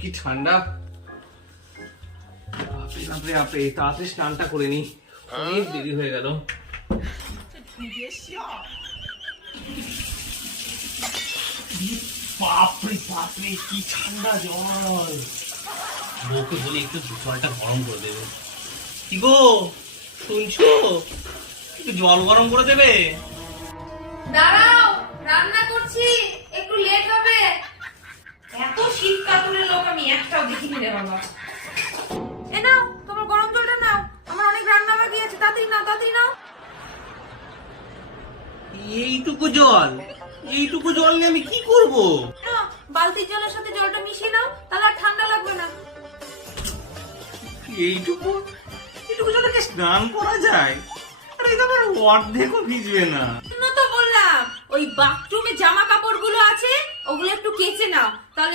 কি ঠান্ডা, আপনি তাড়াতাড়ি স্নানটা করে নি, অনেক দেরি হয়ে গেল। বাপরে বাপরে কি ঠান্ডা জল। বউকে বলি একটু জলটা গরম করে দেবে। কি গো শুনছো, একটু জল গরম করে দেবে? দাঁড়াও, রান্না করছি, একটু লেট হবে। এত শীত কাতুরে লোক আমি একটাও দেখিনি রে বাবা। এ নাও তোমার গরম জলটা নাও, আমার অনেক রান্না বাকি আছে, তাড়াতাড়ি নাও তাড়াতাড়ি নাও। এইটুকু জল, এইটুকু জল নিয়ে আমি কি করব? নাও, বালতির জলের সাথে জলটা মিশিয়ে নাও, তাহলে আর ঠান্ডা লাগবে না। এইটুকু এইটুকু জলে কি স্নান করা যায়? আরে এটা আমার অর্ধেকও ভিজবে না। তো বললাম ওই বাথরুমে জামা কাপড় গুলো আছে ওগুলো একটু কেচে নাও, তাহলে